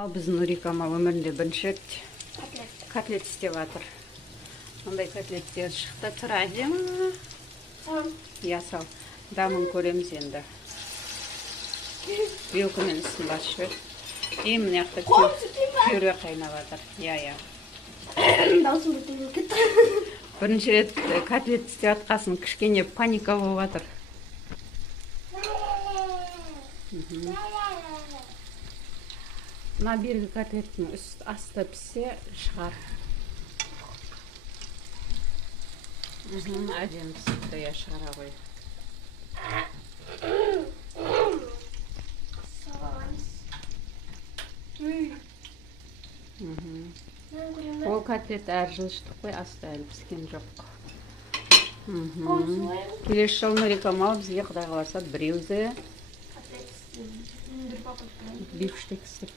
Ал біздің Нурикама өмірінде бірінші рет котлет істеп жатыр. Мындай котлеттер шықты, тұр әдемі. Я сал. Дамын көреміз енді. Белкімен үстін басып жібер. Мына жақта пюре қайнап жатыр. Я. Даусым бүтін кетті. Бірінші рет котлет істеп жатқасын кішкене паника болып жатыр. Мына бергі котлеттің асты піссе шығар. Әдемі пісіпті, я шығара қой. Ол котлет әр жыл іштік қой, асты әлі піскен жоқ. Келесі жыл Нурикама бізге Құдай қаласа біреуді бифштек істеп